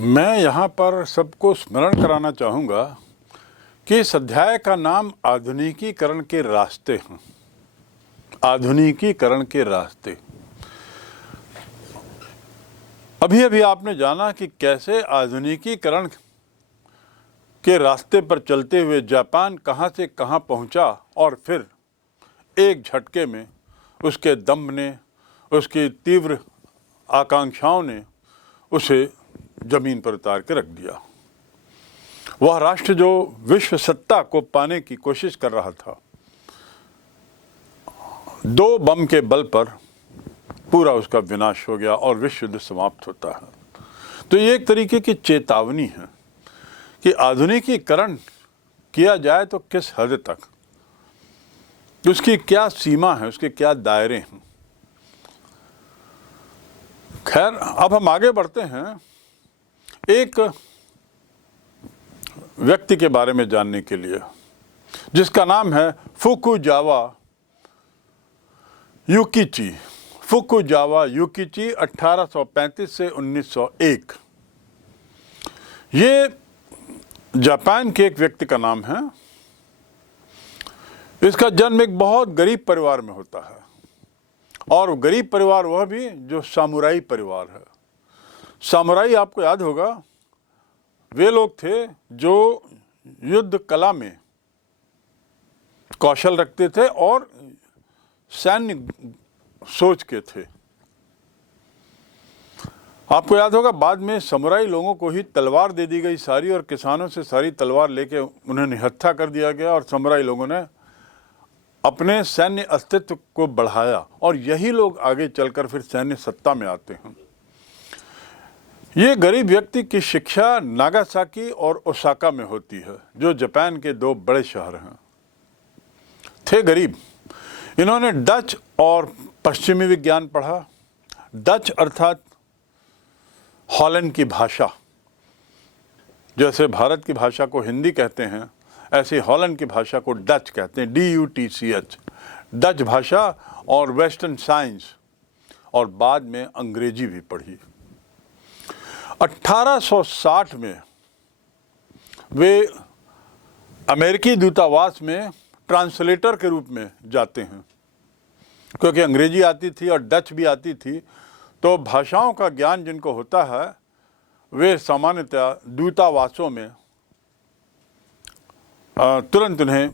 मैं यहाँ पर सबको स्मरण कराना चाहूँगा कि इस अध्याय का नाम आधुनिकीकरण के रास्ते हैं। आधुनिकीकरण के रास्ते। अभी अभी आपने जाना कि कैसे आधुनिकीकरण के रास्ते पर चलते हुए जापान कहाँ से कहाँ पहुँचा और फिर एक झटके में उसके दम्भ ने, उसकी तीव्र आकांक्षाओं ने उसे जमीन पर उतार के रख दिया। वह राष्ट्र जो विश्व सत्ता को पाने की कोशिश कर रहा था, 2 बम के बल पर पूरा उसका विनाश हो गया और विश्व युद्ध समाप्त होता है। तो ये एक तरीके की चेतावनी है कि आधुनिकीकरण किया जाए तो किस हद तक, उसकी क्या सीमा है, उसके क्या दायरे हैं। खैर, अब हम आगे बढ़ते हैं एक व्यक्ति के बारे में जानने के लिए जिसका नाम है फुकुजावा युकिची। फुकुजावा युकिची 1835 से 1901। ये जापान के एक व्यक्ति का नाम है। इसका जन्म एक बहुत गरीब परिवार में होता है और गरीब परिवार वह भी जो सामुराई परिवार है। सामुराई आपको याद होगा, वे लोग थे जो युद्ध कला में कौशल रखते थे और सैन्य सोच के थे। आपको याद होगा बाद में समुराई लोगों को ही तलवार दे दी गई सारी और किसानों से सारी तलवार लेके उन्हें निहत्था कर दिया गया और समुराई लोगों ने अपने सैन्य अस्तित्व को बढ़ाया और यही लोग आगे चलकर फिर सैन्य सत्ता में आते हैं। ये गरीब व्यक्ति की शिक्षा नागासाकी और ओसाका में होती है जो जापान के 2 बड़े शहर हैं। थे गरीब। इन्होंने डच और पश्चिमी विज्ञान पढ़ा। डच अर्थात हॉलैंड की भाषा, जैसे भारत की भाषा को हिंदी कहते हैं ऐसे हॉलैंड की भाषा को डच कहते हैं, DUTCH। डच भाषा और वेस्टर्न साइंस, और बाद में अंग्रेजी भी पढ़ी। 1860 में वे अमेरिकी दूतावास में ट्रांसलेटर के रूप में जाते हैं। क्योंकि अंग्रेजी आती थी और डच भी आती थी, तो भाषाओं का ज्ञान जिनको होता है वे सामान्यतः दूतावासों में तुरंत उन्हें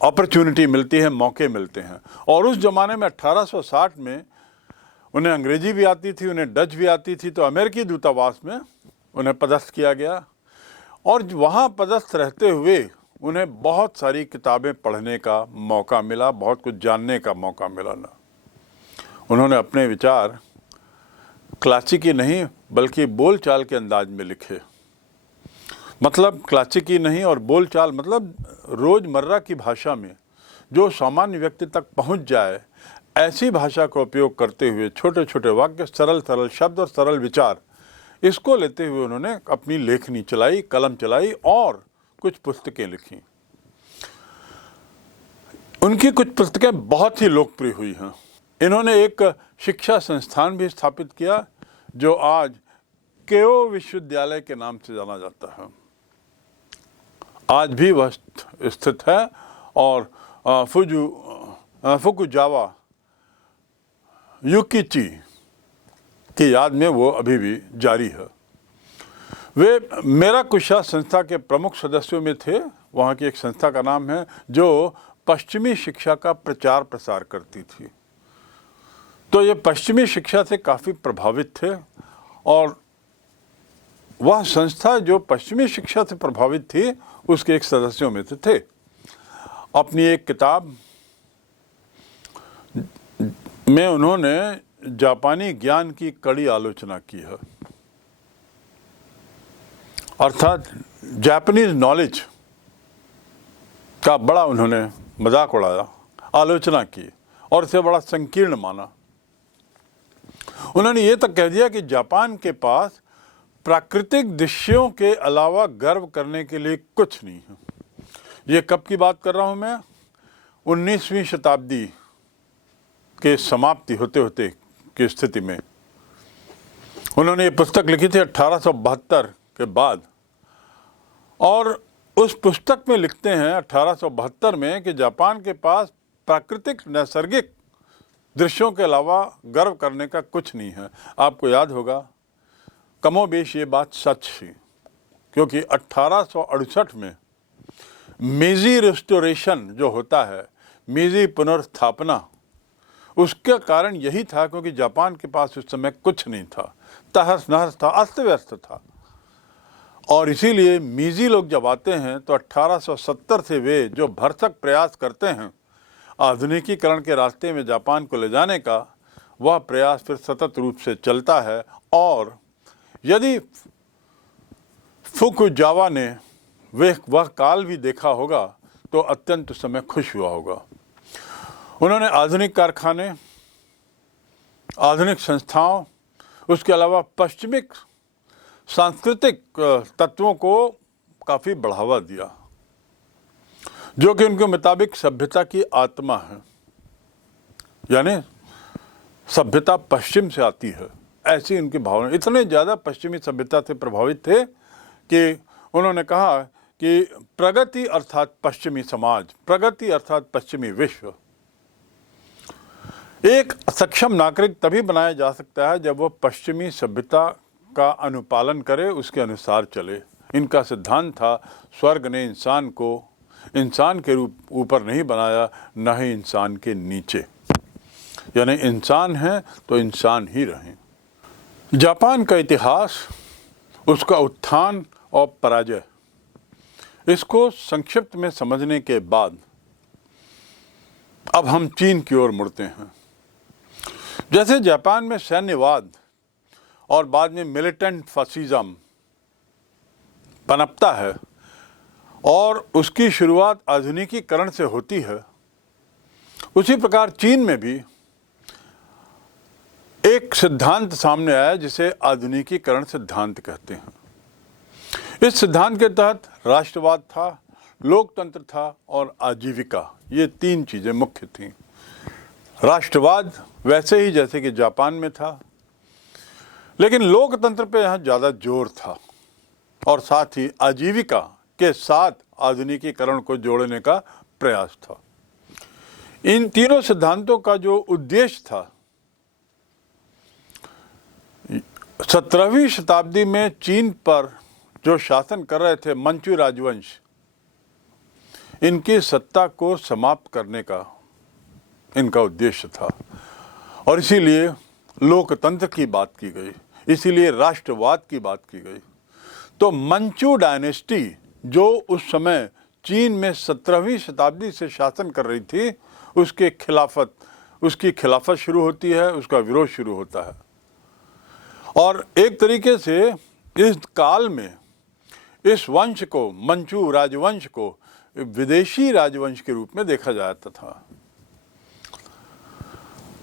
अपॉर्चुनिटी मिलती है, मौके मिलते हैं। और उस ज़माने में 1860 में उन्हें अंग्रेजी भी आती थी, उन्हें डच भी आती थी, तो अमेरिकी दूतावास में उन्हें पदस्थ किया गया और वहाँ पदस्थ रहते हुए उन्हें बहुत सारी किताबें पढ़ने का मौका मिला, बहुत कुछ जानने का मौका मिला ना। उन्होंने अपने विचार क्लासिकी नहीं बल्कि बोलचाल के अंदाज में लिखे। मतलब क्लासिकी नहीं और बोलचाल मतलब रोज़मर्रा की भाषा में जो सामान्य व्यक्ति तक पहुंच जाए, ऐसी भाषा का उपयोग करते हुए छोटे छोटे वाक्य, सरल सरल शब्द और सरल विचार, इसको लेते हुए उन्होंने अपनी लेखनी चलाई, कलम चलाई और कुछ पुस्तकें लिखी। उनकी कुछ पुस्तकें बहुत ही लोकप्रिय हुई हैं। इन्होंने एक शिक्षा संस्थान भी स्थापित किया जो आज केओ विश्वविद्यालय के नाम से जाना जाता है। आज भी वह स्थित है और फुकुजावा युकिची की याद में वो अभी भी जारी है। वे मेराकुशा संस्था के प्रमुख सदस्यों में थे। वहाँ की एक संस्था का नाम है जो पश्चिमी शिक्षा का प्रचार प्रसार करती थी। तो ये पश्चिमी शिक्षा से काफ़ी प्रभावित थे और वह संस्था जो पश्चिमी शिक्षा से प्रभावित थी उसके एक सदस्यों में से थे। अपनी एक किताब में उन्होंने जापानी ज्ञान की कड़ी आलोचना की है, अर्थात जापानीज नॉलेज का बड़ा उन्होंने मजाक उड़ाया, आलोचना की और इसे बड़ा संकीर्ण माना। उन्होंने ये तक कह दिया कि जापान के पास प्राकृतिक दृश्यों के अलावा गर्व करने के लिए कुछ नहीं है। ये कब की बात कर रहा हूँ मैं? 19वीं शताब्दी के समाप्ति होते होते की स्थिति में उन्होंने ये पुस्तक लिखी थी 1872 के बाद, और उस पुस्तक में लिखते हैं 1872 में कि जापान के पास प्राकृतिक नैसर्गिक दृश्यों के अलावा गर्व करने का कुछ नहीं है। आपको याद होगा, कमोबेश ये बात सच थी, क्योंकि 1868 में मीजी रिस्टोरेशन जो होता है, मीजी पुनर्स्थापना, उसके कारण यही था क्योंकि जापान के पास उस समय कुछ नहीं था, तहस नहस था, अस्त व्यस्त था। और इसीलिए मीजी लोग जब आते हैं तो 1870 से वे जो भरसक प्रयास करते हैं आधुनिकीकरण के रास्ते में जापान को ले जाने का, वह प्रयास फिर सतत रूप से चलता है। और यदि फुकुजावा ने वह काल भी देखा होगा तो अत्यंत उस समय खुश हुआ होगा। उन्होंने आधुनिक कारखाने, आधुनिक संस्थाओं, उसके अलावा पश्चिमी सांस्कृतिक तत्वों को काफ़ी बढ़ावा दिया, जो कि उनके मुताबिक सभ्यता की आत्मा है, यानी सभ्यता पश्चिम से आती है, ऐसी उनकी भावना। इतने ज़्यादा पश्चिमी सभ्यता से प्रभावित थे कि उन्होंने कहा कि प्रगति अर्थात पश्चिमी समाज, प्रगति अर्थात पश्चिमी विश्व। एक सक्षम नागरिक तभी बनाया जा सकता है जब वह पश्चिमी सभ्यता का अनुपालन करे, उसके अनुसार चले। इनका सिद्धांत था, स्वर्ग ने इंसान को इंसान के रूप ऊपर नहीं बनाया, न ही इंसान के नीचे, यानी इंसान है तो इंसान ही रहें। जापान का इतिहास, उसका उत्थान और पराजय, इसको संक्षिप्त में समझने के बाद अब हम चीन की ओर मुड़ते हैं। जैसे जापान में सैन्यवाद और बाद में मिलिटेंट फासिज्म पनपता है और उसकी शुरुआत आधुनिकीकरण से होती है, उसी प्रकार चीन में भी एक सिद्धांत सामने आया जिसे आधुनिकीकरण सिद्धांत कहते हैं। इस सिद्धांत के तहत राष्ट्रवाद था, लोकतंत्र था और आजीविका, ये तीन चीज़ें मुख्य थीं। राष्ट्रवाद वैसे ही जैसे कि जापान में था, लेकिन लोकतंत्र पे यहाँ ज़्यादा जोर था और साथ ही आजीविका के साथ आधुनिकीकरण को जोड़ने का प्रयास था। इन तीनों सिद्धांतों का जो उद्देश्य था, 17वीं शताब्दी में चीन पर जो शासन कर रहे थे मंचू राजवंश, इनकी सत्ता को समाप्त करने का इनका उद्देश्य था और इसीलिए लोकतंत्र की बात की गई, इसीलिए राष्ट्रवाद की बात की गई। तो मंचू डायनेस्टी जो उस समय चीन में 17वीं शताब्दी से शासन कर रही थी, उसकी खिलाफत शुरू होती है, उसका विरोध शुरू होता है। और एक तरीके से इस काल में इस वंश को, मंचू राजवंश को, विदेशी राजवंश के रूप में देखा जाता था।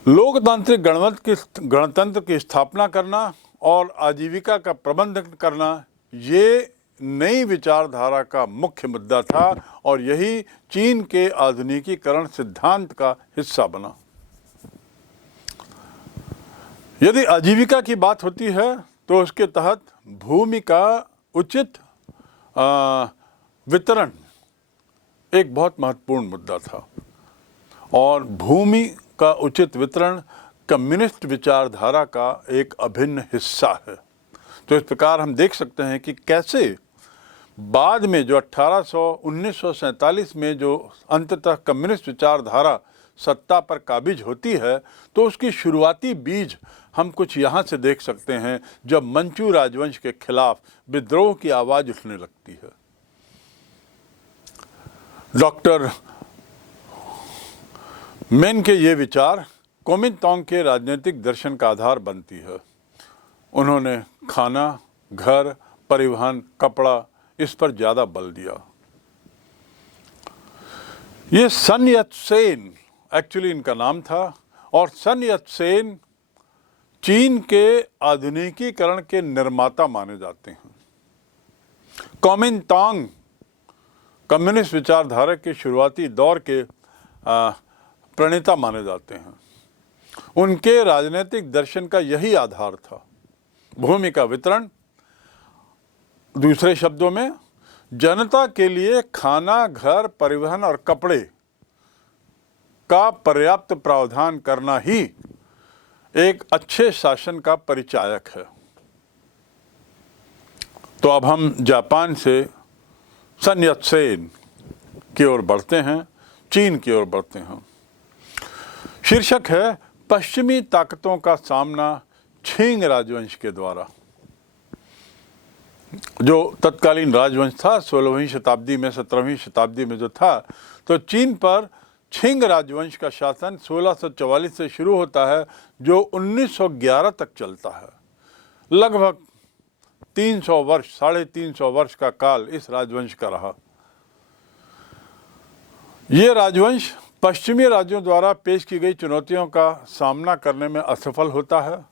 लोकतांत्रिक गणतंत्र की स्थापना करना और आजीविका का प्रबंधन करना, ये नई विचारधारा का मुख्य मुद्दा था और यही चीन के आधुनिकीकरण सिद्धांत का हिस्सा बना। यदि आजीविका की बात होती है तो उसके तहत भूमि का उचित वितरण एक बहुत महत्वपूर्ण मुद्दा था और भूमि का उचित वितरण कम्युनिस्ट विचारधारा का एक अभिन्न हिस्सा है। तो इस प्रकार हम देख सकते हैं कि कैसे बाद में जो 1947 में जो अंततः कम्युनिस्ट विचारधारा सत्ता पर काबिज होती है, तो उसकी शुरुआती बीज हम कुछ यहाँ से देख सकते हैं, जब मंचू राजवंश के खिलाफ विद्रोह की आवाज़ उठने लगती है। डॉक्टर मेन के ये विचार कोमिंतांग के राजनीतिक दर्शन का आधार बनती है। उन्होंने खाना, घर, परिवहन, कपड़ा, इस पर ज़्यादा बल दिया। ये सन यत-सेन एक्चुअली इनका नाम था और सन यत-सेन चीन के आधुनिकीकरण के निर्माता माने जाते हैं। कोमिंतांग कम्युनिस्ट विचारधारा के शुरुआती दौर के प्रणेता माने जाते हैं। उनके राजनीतिक दर्शन का यही आधार था भूमि का वितरण, दूसरे शब्दों में जनता के लिए खाना, घर, परिवहन और कपड़े का पर्याप्त प्रावधान करना ही एक अच्छे शासन का परिचायक है। तो अब हम जापान से सन यत्सेन की ओर बढ़ते हैं, चीन की ओर बढ़ते हैं। शीर्षक है पश्चिमी ताकतों का सामना छिंग राजवंश के द्वारा। जो तत्कालीन राजवंश था 16वीं शताब्दी में, 17वीं शताब्दी में जो था, तो चीन पर छिंग राजवंश का शासन 1644 से शुरू होता है, जो 1911 तक चलता है। लगभग 300 वर्ष, 350 वर्ष का काल इस राजवंश का रहा। ये राजवंश पश्चिमी राज्यों द्वारा पेश की गई चुनौतियों का सामना करने में असफल होता है।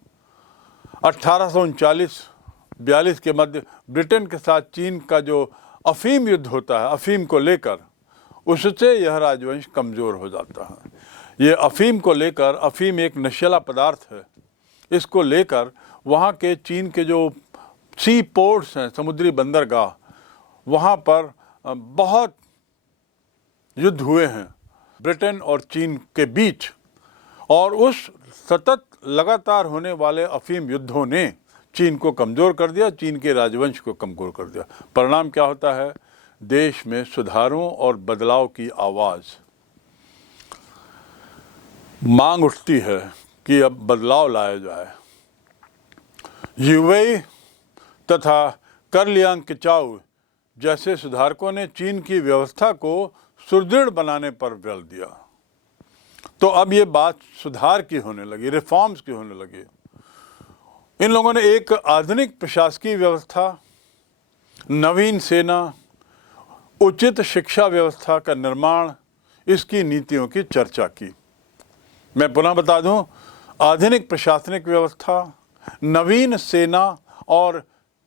1839-42 के मध्य ब्रिटेन के साथ चीन का जो अफीम युद्ध होता है, अफीम को लेकर, उससे यह राजवंश कमज़ोर हो जाता है। ये अफीम को लेकर, अफीम एक नशीला पदार्थ है, इसको लेकर वहाँ के चीन के जो सी पोर्ट्स हैं, समुद्री बंदरगाह, वहाँ पर बहुत युद्ध हुए हैं ब्रिटेन और चीन के बीच, और उस सतत लगातार होने वाले अफीम युद्धों ने चीन को कमज़ोर कर दिया, चीन के राजवंश को कमज़ोर कर दिया। परिणाम क्या होता है? देश में सुधारों और बदलाव की आवाज़, मांग उठती है कि अब बदलाव लाया जाए। यूवेई तथा करलियांग किचाऊ जैसे सुधारकों ने चीन की व्यवस्था को सुदृढ़ बनाने पर बल दिया। तो अब ये बात सुधार की होने लगी, रिफॉर्म्स की होने लगी। इन लोगों ने एक आधुनिक प्रशासकीय व्यवस्था, नवीन सेना, उचित शिक्षा व्यवस्था का निर्माण, इसकी नीतियों की चर्चा की। मैं पुनः बता दूं, आधुनिक प्रशासनिक व्यवस्था, नवीन सेना और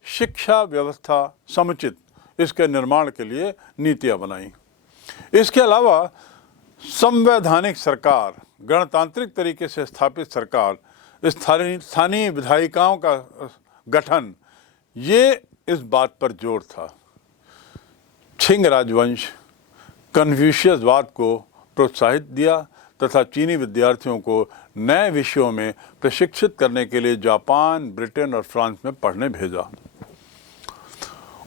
शिक्षा व्यवस्था समुचित, इसके निर्माण के लिए नीतियां बनाई। इसके अलावा संवैधानिक सरकार, गणतांत्रिक तरीके से स्थापित सरकार, स्थानीय विधायिकाओं का गठन, ये इस बात पर जोर था। छिंग राजवंश कन्फ्यूशियसवाद को प्रोत्साहित दिया तथा चीनी विद्यार्थियों को नए विषयों में प्रशिक्षित करने के लिए जापान, ब्रिटेन और फ्रांस में पढ़ने भेजा।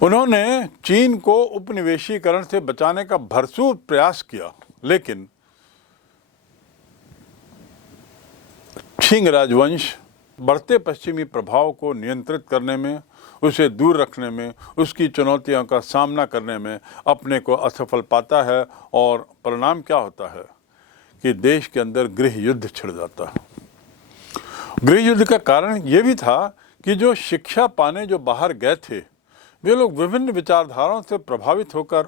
उन्होंने चीन को उपनिवेशीकरण से बचाने का भरपूर प्रयास किया, लेकिन छिंग राजवंश बढ़ते पश्चिमी प्रभाव को नियंत्रित करने में, उसे दूर रखने में, उसकी चुनौतियों का सामना करने में अपने को असफल पाता है, और परिणाम क्या होता है कि देश के अंदर गृह युद्ध छिड़ जाता है। गृह युद्ध का कारण ये भी था कि जो शिक्षा पाने जो बाहर गए थे, वे लोग विभिन्न विचारधाराओं से प्रभावित होकर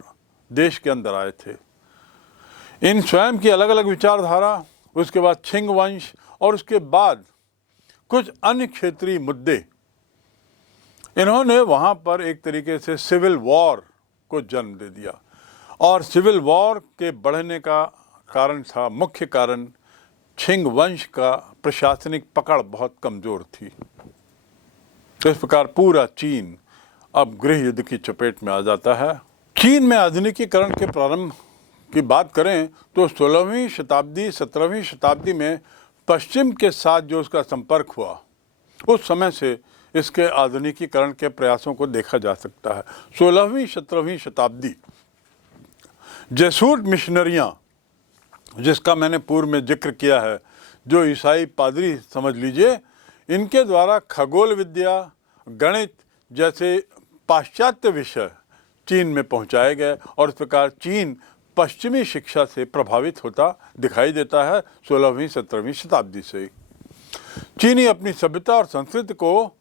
देश के अंदर आए थे। इन स्वयं की अलग अलग विचारधारा, उसके बाद छिंग वंश, और उसके बाद कुछ अन्य क्षेत्रीय मुद्दे, इन्होंने वहाँ पर एक तरीके से सिविल वॉर को जन्म दे दिया। और सिविल वॉर के बढ़ने का कारण था, मुख्य कारण, छिंग वंश का प्रशासनिक पकड़ बहुत कमज़ोर थी। तो इस प्रकार पूरा चीन अब गृह युद्ध की चपेट में आ जाता है। चीन में आधुनिकीकरण के प्रारंभ की बात करें तो 16वीं शताब्दी, 17वीं शताब्दी में पश्चिम के साथ जो उसका संपर्क हुआ, उस समय से इसके आधुनिकीकरण के प्रयासों को देखा जा सकता है। 16वीं 17वीं शताब्दी जेसूट मिशनरियाँ, जिसका मैंने पूर्व में जिक्र किया है, जो ईसाई पादरी समझ लीजिए, इनके द्वारा खगोल विद्या, गणित जैसे पाश्चात्य विषय चीन में पहुंचाए गए, और इस प्रकार चीन पश्चिमी शिक्षा से प्रभावित होता दिखाई देता है 16वीं 17वीं शताब्दी से। चीनी अपनी सभ्यता और संस्कृति को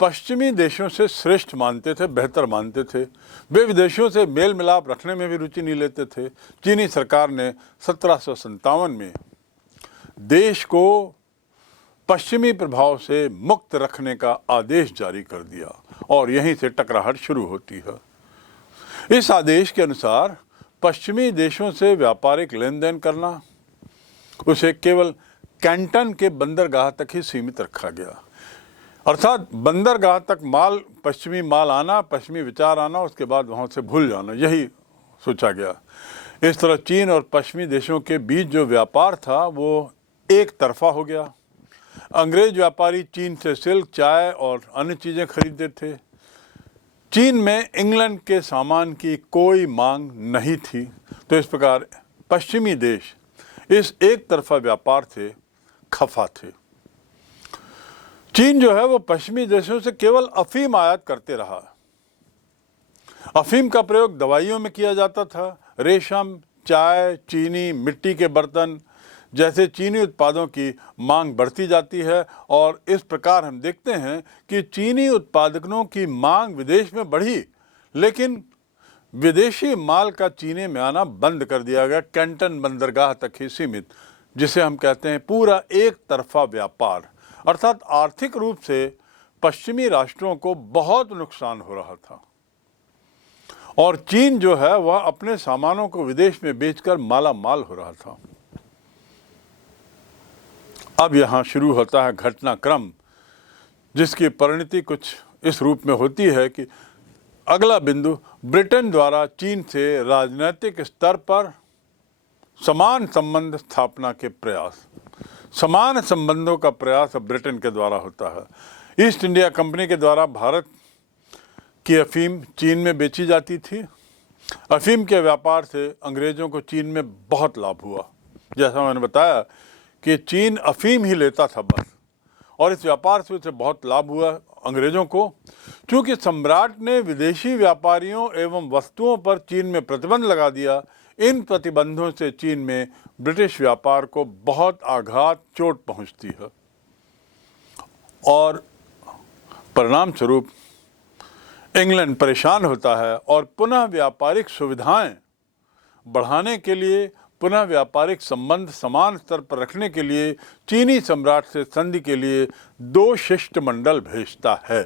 पश्चिमी देशों से श्रेष्ठ मानते थे, बेहतर मानते थे। वे विदेशियों से मेल मिलाप रखने में भी रुचि नहीं लेते थे। चीनी सरकार ने 1757 में देश को पश्चिमी प्रभाव से मुक्त रखने का आदेश जारी कर दिया, और यहीं से टकराहट शुरू होती है। इस आदेश के अनुसार पश्चिमी देशों से व्यापारिक लेन देन करना, उसे केवल कैंटन के बंदरगाह तक ही सीमित रखा गया। अर्थात बंदरगाह तक माल, पश्चिमी माल आना, पश्चिमी विचार आना, उसके बाद वहाँ से भूल जाना, यही सोचा गया। इस तरह चीन और पश्चिमी देशों के बीच जो व्यापार था वो एक तरफा हो गया। अंग्रेज व्यापारी चीन से सिल्क, चाय और अन्य चीज़ें खरीदते थे। चीन में इंग्लैंड के सामान की कोई मांग नहीं थी। तो इस प्रकार पश्चिमी देश इस एक तरफा व्यापार से खफा थे। चीन जो है वो पश्चिमी देशों से केवल अफीम आयात करते रहा। अफीम का प्रयोग दवाइयों में किया जाता था। रेशम, चाय, चीनी, मिट्टी के बर्तन जैसे चीनी उत्पादों की मांग बढ़ती जाती है और इस प्रकार हम देखते हैं कि चीनी उत्पादकों की मांग विदेश में बढ़ी, लेकिन विदेशी माल का चीनी में आना बंद कर दिया गया, कैंटन बंदरगाह तक ही सीमित, जिसे हम कहते हैं पूरा एक तरफा व्यापार। अर्थात आर्थिक रूप से पश्चिमी राष्ट्रों को बहुत नुकसान हो रहा था और चीन जो है वह अपने सामानों को विदेश में बेचकर माला माल हो रहा था। अब यहाँ शुरू होता है घटनाक्रम, जिसकी परिणति कुछ इस रूप में होती है कि अगला बिंदु ब्रिटेन द्वारा चीन से राजनीतिक स्तर पर समान संबंध स्थापना के प्रयास। समान संबंधों का प्रयास अब ब्रिटेन के द्वारा होता है। ईस्ट इंडिया कंपनी के द्वारा भारत की अफीम चीन में बेची जाती थी। अफीम के व्यापार से अंग्रेज़ों को चीन में बहुत लाभ हुआ। जैसा मैंने बताया कि चीन अफीम ही लेता था बस, और इस व्यापार से उसे बहुत लाभ हुआ अंग्रेज़ों को। चूँकि सम्राट ने विदेशी व्यापारियों एवं वस्तुओं पर चीन में प्रतिबंध लगा दिया, इन प्रतिबंधों से चीन में ब्रिटिश व्यापार को बहुत आघात, चोट पहुंचती है और परिणाम स्वरूप इंग्लैंड परेशान होता है और पुनः व्यापारिक सुविधाएं बढ़ाने के लिए, पुनः व्यापारिक संबंध समान स्तर पर रखने के लिए चीनी सम्राट से संधि के लिए 2 शिष्टमंडल भेजता है।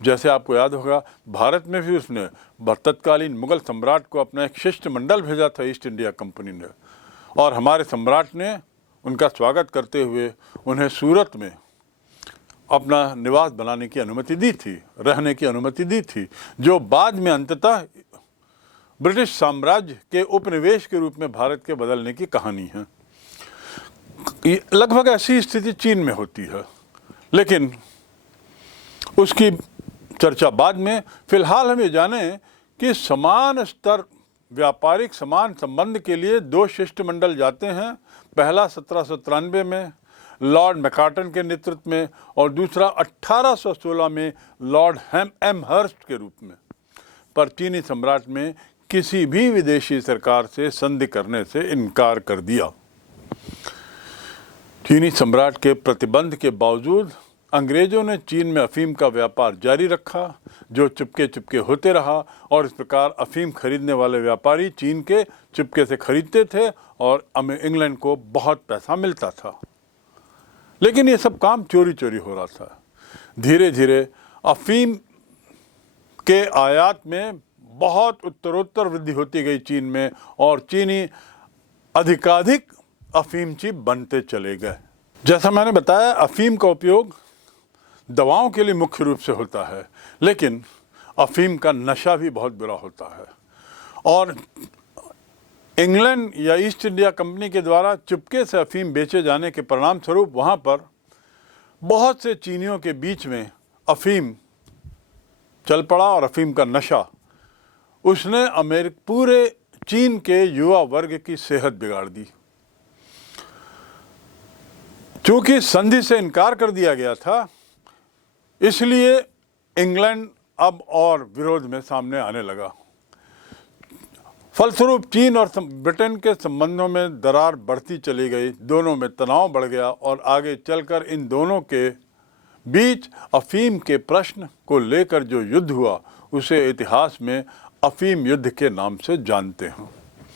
जैसे आपको याद होगा, भारत में भी उसने तत्कालीन मुगल सम्राट को अपना एक शिष्टमंडल भेजा था ईस्ट इंडिया कंपनी ने, और हमारे सम्राट ने उनका स्वागत करते हुए उन्हें सूरत में अपना निवास बनाने की अनुमति दी थी, रहने की अनुमति दी थी, जो बाद में अंततः ब्रिटिश साम्राज्य के उपनिवेश के रूप में भारत के बदलने की कहानी है। लगभग ऐसी स्थिति चीन में होती है, लेकिन उसकी चर्चा बाद में। फिलहाल हम ये जानें कि समान स्तर व्यापारिक समान संबंध के लिए 2 शिष्टमंडल जाते हैं। पहला 1793 में लॉर्ड मैकार्टन के नेतृत्व में और दूसरा 1816 में लॉर्ड एमहर्स्ट के रूप में। पर चीनी सम्राट ने किसी भी विदेशी सरकार से संधि करने से इनकार कर दिया। चीनी सम्राट के प्रतिबंध के बावजूद अंग्रेजों ने चीन में अफीम का व्यापार जारी रखा, जो चुपके चुपके होते रहा, और इस प्रकार अफीम खरीदने वाले व्यापारी चीन के चुपके से खरीदते थे और इंग्लैंड को बहुत पैसा मिलता था। लेकिन ये सब काम चोरी चोरी हो रहा था। धीरे धीरे अफीम के आयात में बहुत उत्तरोत्तर वृद्धि होती गई चीन में, और चीनी अधिकाधिक अफीमची बनते चले गए। जैसा मैंने बताया, अफीम का उपयोग दवाओं के लिए मुख्य रूप से होता है, लेकिन अफीम का नशा भी बहुत बुरा होता है, और इंग्लैंड या ईस्ट इंडिया कंपनी के द्वारा चुपके से अफीम बेचे जाने के परिणाम स्वरूप वहाँ पर बहुत से चीनियों के बीच में अफीम चल पड़ा, और अफीम का नशा उसने पूरे चीन के युवा वर्ग की सेहत बिगाड़ दी। चूँकि संधि से इनकार कर दिया गया था, इसलिए इंग्लैंड अब और विरोध में सामने आने लगा। फलस्वरूप चीन और ब्रिटेन के संबंधों में दरार बढ़ती चली गई, दोनों में तनाव बढ़ गया, और आगे चलकर इन दोनों के बीच अफीम के प्रश्न को लेकर जो युद्ध हुआ, उसे इतिहास में अफीम युद्ध के नाम से जानते हैं।